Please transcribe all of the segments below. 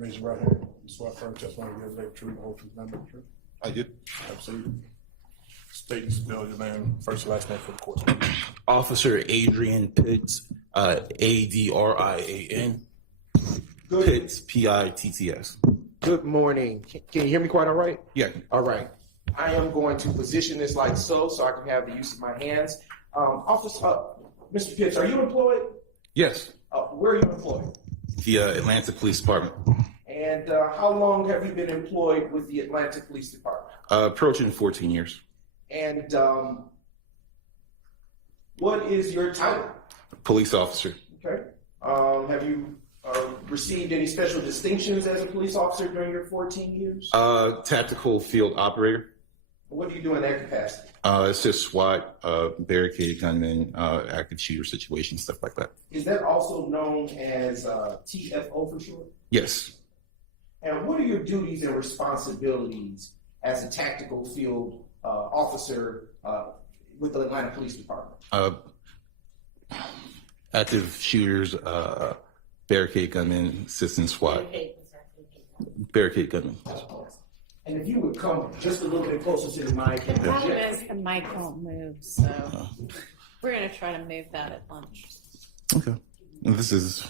Raise your right hand. You swear firm testimony you give the truth, the whole truth, nothing but the truth. I did. Absolutely. State and spell your name, first and last name for the court. Officer Adrian Pitts, Adrian Good. Pitts, Pitts. Good morning. Can you hear me quite all right? Yeah. All right. I am going to position this like so I can have the use of my hands. Officer, Mr. Pitts, are you employed? Yes. Where are you employed? The Atlanta Police Department. And how long have you been employed with the Atlanta Police Department? Approaching 14 years. And what is your title? Police officer. Okay. Have you received any special distinctions as a police officer during your 14 years? Tactical field operator. What do you do in that capacity? It's just SWAT, barricade gunmen, active shooter situations, stuff like that. Is that also known as TFO for short? Yes. And what are your duties and responsibilities as a tactical field officer with the Atlanta Police Department? Active shooters, barricade gunmen, assistant SWAT. Barricade gunmen. And if you would come just a little bit closer to the mic. The problem is the mic won't move, so we're going to try to move that at lunch. Okay. And this is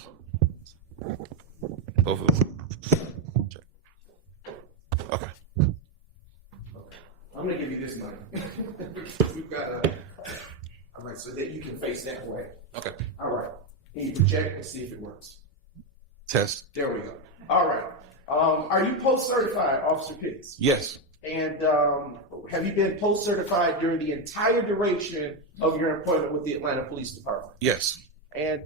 both of them. Check. Okay. I'm going to give you this mic. You've got all right, so that you can face that way. Okay. All right. Can you project and see if it works? Test. There we go. All right. Are you post-certified, Officer Pitts? Yes. And have you been post-certified during the entire duration of your employment with the Atlanta Police Department? Yes. And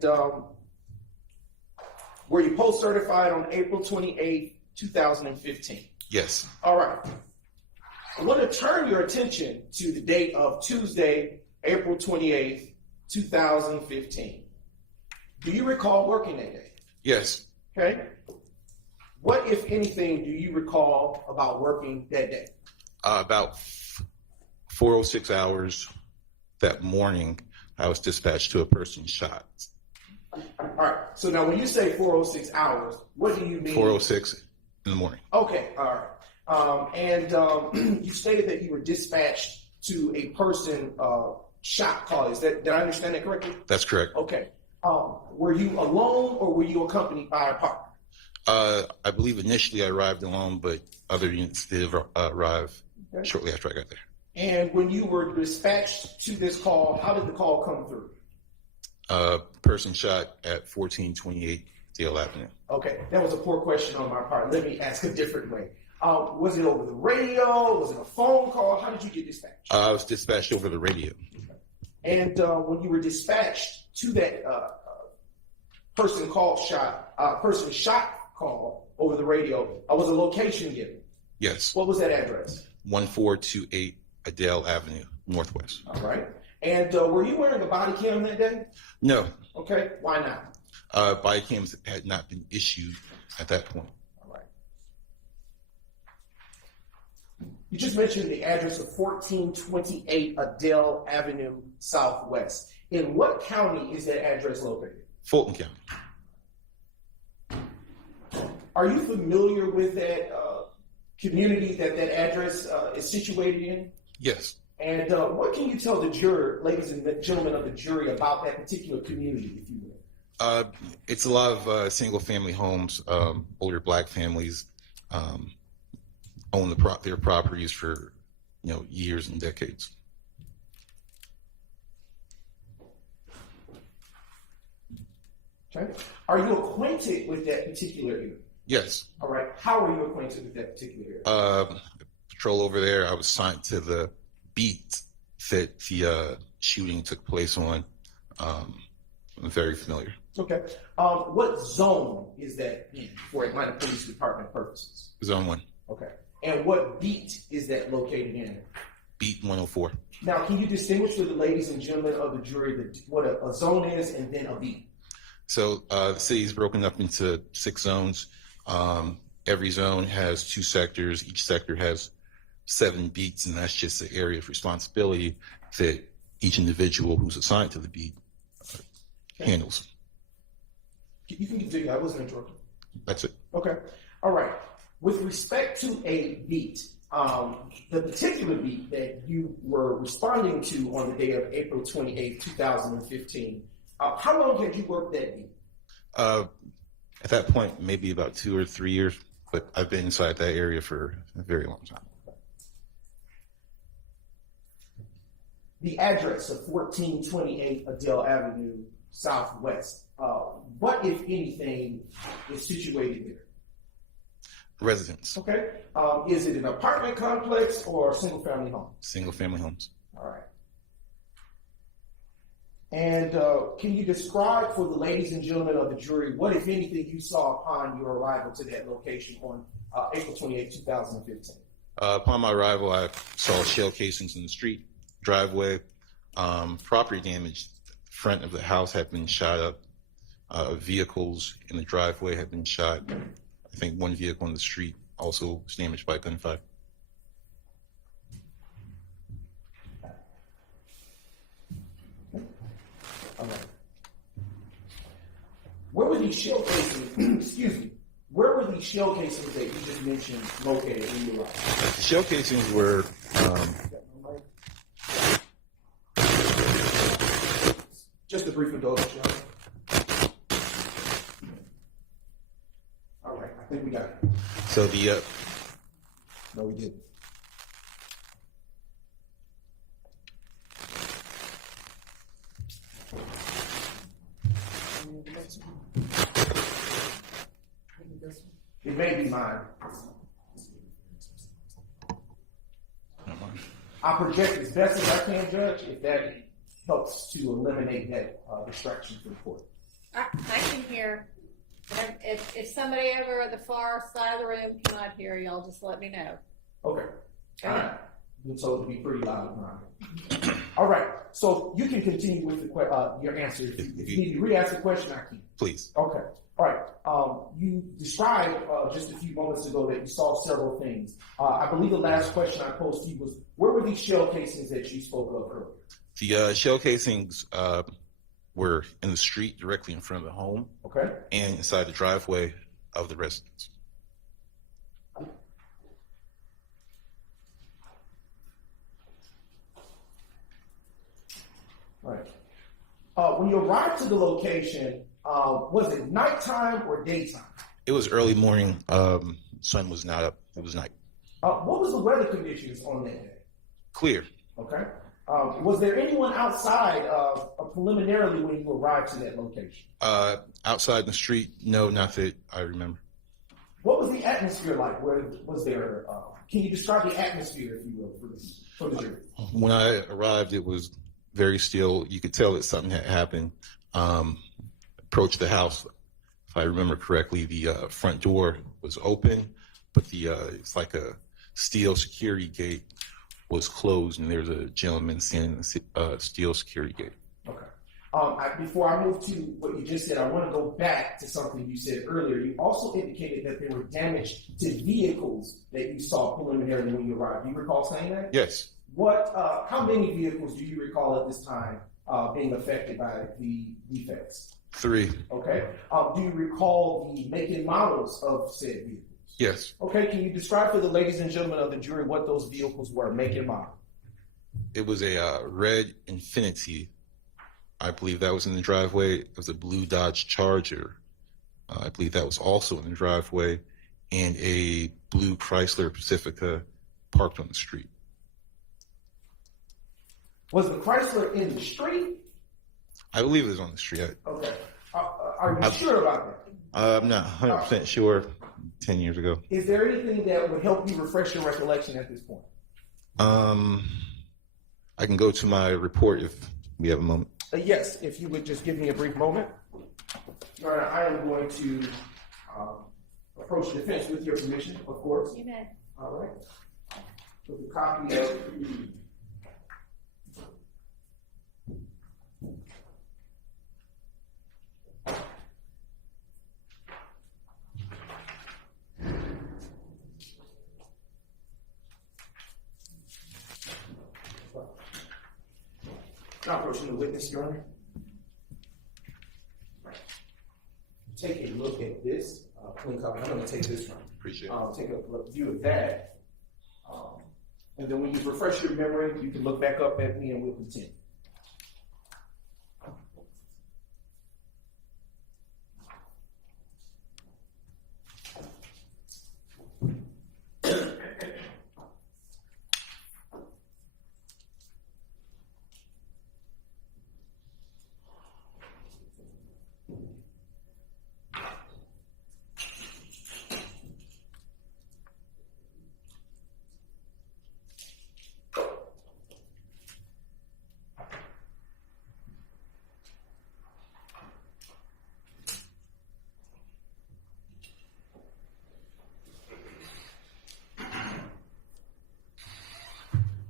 were you post-certified on April 28, 2015? Yes. All right. I want to turn your attention to the date of Tuesday, April 28, 2015. Do you recall working that day? Yes. Okay. What, if anything, do you recall about working that day? About 4:06 hours that morning, I was dispatched to a person shot. All right. So now when you say 4:06 hours, what do you mean? 4:06 in the morning. Okay. All right. You stated that you were dispatched to a person shot call. Did I understand that correctly? That's correct. Okay. Were you alone or were you accompanied by a partner? I believe initially I arrived alone, but other units did arrive shortly after I got there. And when you were dispatched to this call, how did the call come through? Person shot at 1428 Dale Avenue. Okay, that was a poor question on my part. Let me ask a different way. Was it over the radio? Was it a phone call? How did you get dispatched? I was dispatched over the radio. And when you were dispatched to that person shot call over the radio, was a location given? Yes. What was that address? 1428 Adele Avenue, Northwest. All right. And were you wearing a body cam that day? No. Okay. Why not? Body cams had not been issued at that point. All right. You just mentioned the address of 1428 Adele Avenue, Southwest. In what county is that address located? Fulton County. Are you familiar with that community that address is situated in? Yes. And what can you tell the jury, ladies and gentlemen of the jury, about that particular community, if you will? It's a lot of single-family homes. Older Black families own their properties for years and decades. Okay. Are you acquainted with that particular area? Yes. All right. How are you acquainted with that particular area? Patrol over there. I was assigned to the beat that the shooting took place on. I'm very familiar. Okay. What zone is that in for Atlanta Police Department purposes? Zone 1. Okay. And what beat is that located in? Beat 104. Now, can you distinguish for the ladies and gentlemen of the jury what a zone is and then a beat? So the city is broken up into 6 zones. Every zone has 2 sectors. Each sector has 7 beats, and that's just the area of responsibility that each individual who's assigned to the beat handles. You can continue. I wasn't interrupted. That's it. Okay, all right. With respect to a beat, the particular beat that you were responding to on the day of April 28th, 2015, how long had you worked that beat? At that point, maybe about 2 or 3 years, but I've been inside that area for a very long time. The address of 1428 Adele Avenue Southwest, what, if anything, is situated there? Residents, Okay. Is it an apartment complex or a single family home? single family homes. All right. And can you describe for the ladies and gentlemen of the jury what, if anything, you saw upon your arrival to that location on April 28, 2015? Upon my arrival, I saw shell casings in the street, driveway, property damage. Front of the house had been shot up. Vehicles in the driveway had been shot. I think one vehicle in the street also was damaged by gunfire. All right. Where were these shell casings? Excuse me. Where were these shell casings that you just mentioned located when you arrived? The shell casings were Just a brief indulgence, John. All right, I think we got it. so the No, we didn't. It may be mine. I project as best as I can, Judge, if that helps to eliminate that distraction for the court. I can hear. And if somebody over at the far side of the room cannot hear, y'all just let me know. Okay. Go All ahead. right. Been told to be pretty loud around. All right. So you can continue with your answer. If you need to re-ask the question, I can. please. Okay. All right. You described just a few moments ago that you saw several things. I believe the last question I posed to you was, where were these shell casings that you spoke of earlier? The shell casings were in the street directly in front of the home Okay. and inside the driveway of the residence. All right. When you arrived to the location, was it nighttime or daytime? It was early morning. Sun was not up. It was night. What was the weather conditions on that day? Clear. Okay. Was there anyone outside preliminarily when you arrived to that location? Outside in the street, no, not that I remember. What was the atmosphere like? Was there? Can you describe the atmosphere, if you will, for the jury? When I arrived, it was very still. You could tell that something had happened. Approached the house. If I remember correctly, the front door was open, but it's like a steel security gate was closed, and there's a gentleman standing in the steel security gate. Okay. Before I move to what you just said, I want to go back to something you said earlier. You also indicated that there were damage to vehicles that you saw preliminarily when you arrived. Do you recall saying that? Yes. How many vehicles do you recall at this time being affected by the defects? 3. Okay. Do you recall the make and models of said vehicles? Yes. Okay. Can you describe for the ladies and gentlemen of the jury what those vehicles were, make and model? It was a red Infiniti. I believe that was in the driveway. It was a blue Dodge Charger. I believe that was also in the driveway, and a blue Chrysler Pacifica parked on the street. Was the Chrysler in the street? I believe it was on the street. Okay. Are you sure about that? I'm not 100% sure. 10 years ago. Is there anything that would help you refresh your recollection at this point? I can go to my report if we have a moment. Yes, if you would just give me a brief moment. Your Honor, I am going to approach the defense with your permission, of course. You may. All right. With a copy of Now approaching the witness, Your Honor. Take a look at this clean copy. I'm gonna take this one. Appreciate it. Take a view of that. And then when you refresh your memory, you can look back up at me and we'll continue.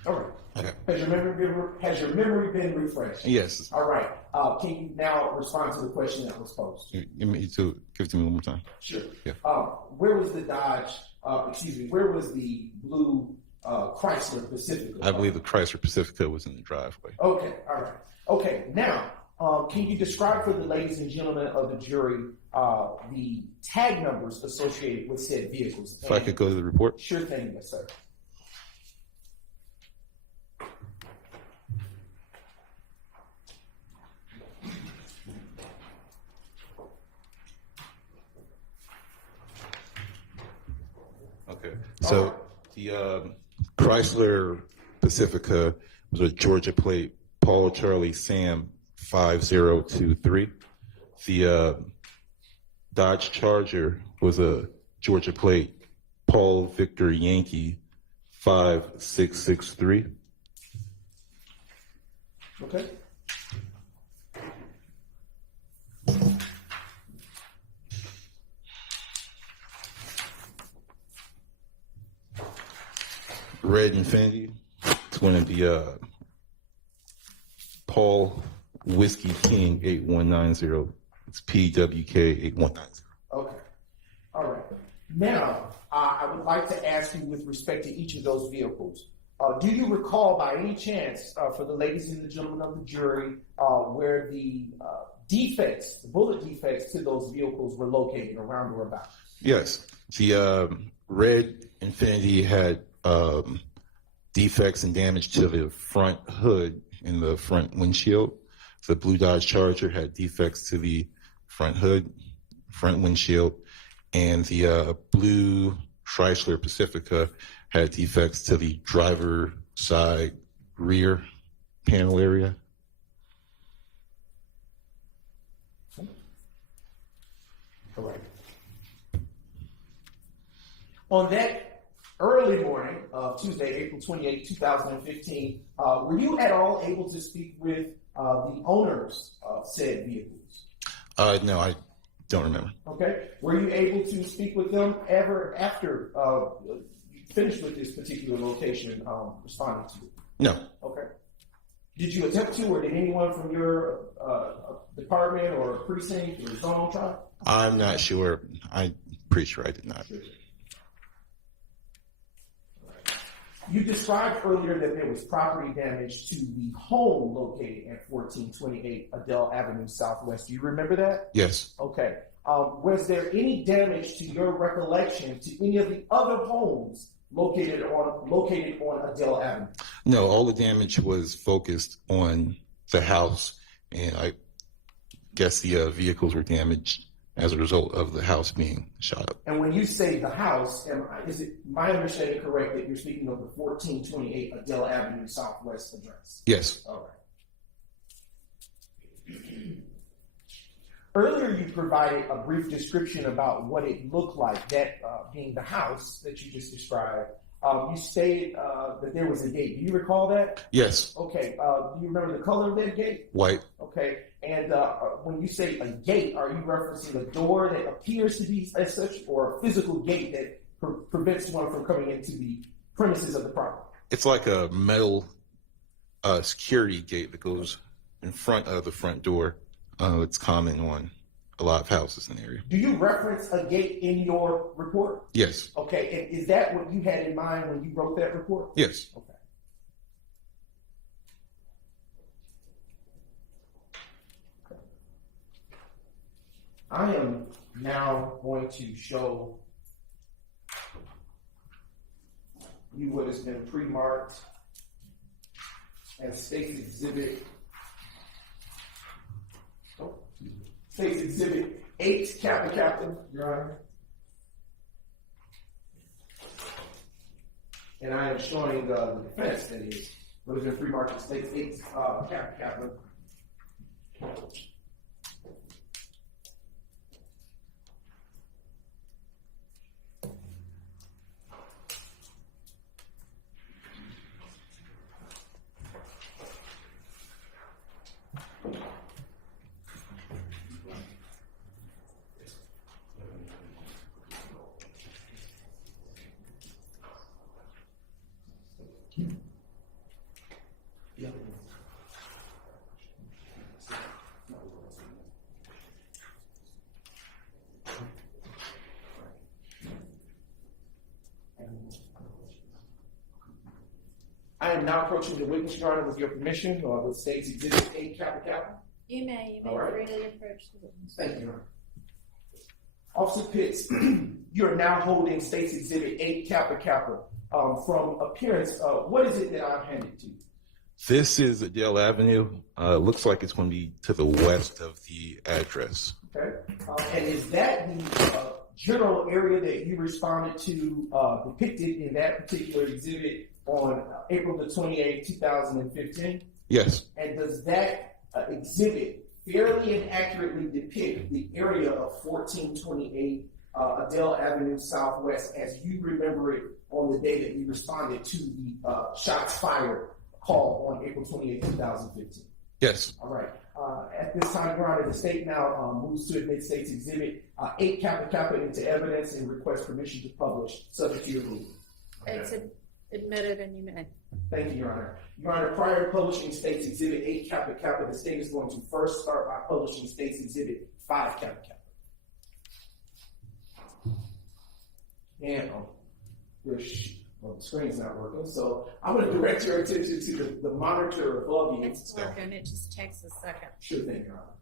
All right. Okay. Has your memory been refreshed? Yes. All right. Can you now respond to the question that was posed? Give it to me one more time. Sure. Yeah. Where was the where was the blue Chrysler Pacifica? I believe the Chrysler Pacifica was in the driveway. Okay. All right. Okay. Now, can you describe for the ladies and gentlemen of the jury the tag numbers associated with said vehicles? If I could go to the report. Sure thing, yes, sir. Okay. So the Chrysler Pacifica was a Georgia plate, Paul Charlie Sam 5023. The Dodge Charger was a Georgia plate, Paul Victor Yankee 5663. Okay. Red Infinity. It's going to be Paul Whiskey King 8190. It's PWK 8190. Okay. All right. Now, I would like to ask you with respect to each of those vehicles, do you recall by any chance, for the ladies and the gentlemen of the jury, where the defects, the bullet defects to those vehicles were located around or about? Yes. The Red Infinity had defects and damage to the front hood and the front windshield. The Blue Dodge Charger had defects to the front hood, front windshield, and the Blue Chrysler Pacifica had defects to the driver side rear panel area. All right. On that early morning of Tuesday, April 28, 2015, were you at all able to speak with the owners of said vehicles? No, I don't remember. Okay. Were you able to speak with them ever after you finished with this particular location responding to it? No. Okay. Did you attempt to, or did anyone from your department or precinct or zone try? I'm not sure. I'm pretty sure I did not. Sure. You described earlier that there was property damage to the home located at 1428 Adele Avenue Southwest. Do you remember that? Yes. Okay. Was there any damage to your recollection to any of the other homes located on Adele Avenue? No, all the damage was focused on the house, and I guess the vehicles were damaged as a result of the house being shot up. And when you say the house, is it my understanding correct that you're speaking of the 1428 Adele Avenue Southwest address? Yes. All right. Earlier, you provided a brief description about what it looked like, that being the house that you just described. You stated that there was a gate. Do you recall that? Yes. Okay. Do you remember the color of that gate? White. Okay. And when you say a gate, are you referencing a door that appears to be as such, or a physical gate that prevents one from coming into the premises of the property? It's like a metal security gate that goes in front of the front door. It's common on a lot of houses in the area. Do you reference a gate in your report? Yes. Okay. And is that what you had in mind when you wrote that report? Yes. Okay. I am now going to show you what has been pre-marked as State's Exhibit. State's Exhibit 8, Kappa, Your Honor. And I am showing the defense, that is, what has been pre-marked as State's 8, Kappa. I am now approaching the witness, Your Honor, with your permission, with State's Exhibit 8, Kappa. You may All right. freely approach the witness. Thank you, Your Honor. Officer Pitts, you are now holding State's Exhibit 8, Kappa. From appearance, what is it that I've handed to you? This is Adele Avenue. Looks like it's going to be to the west of the address. Okay. And is that the general area that you responded to depicted in that particular exhibit on April the 28th, 2015? Yes. And does that exhibit fairly and accurately depict the area of 1428 Adele Avenue Southwest as you remember it on the day that you responded to the shots fired call on April 28th, 2015? Yes. All right. At this time, Your Honor, the state now moves to admit State's Exhibit 8 Kappa into evidence and request permission to publish, subject to your ruling. It's admitted and you may. Thank you, Your Honor. Your Honor, prior to publishing State's Exhibit 8 Kappa, the state is going to first start by publishing State's Exhibit 5 Kappa. And the screen's not working, so I'm going to direct your attention to the monitor above you. It's working, it just takes a second. Sure thing, Your Honor.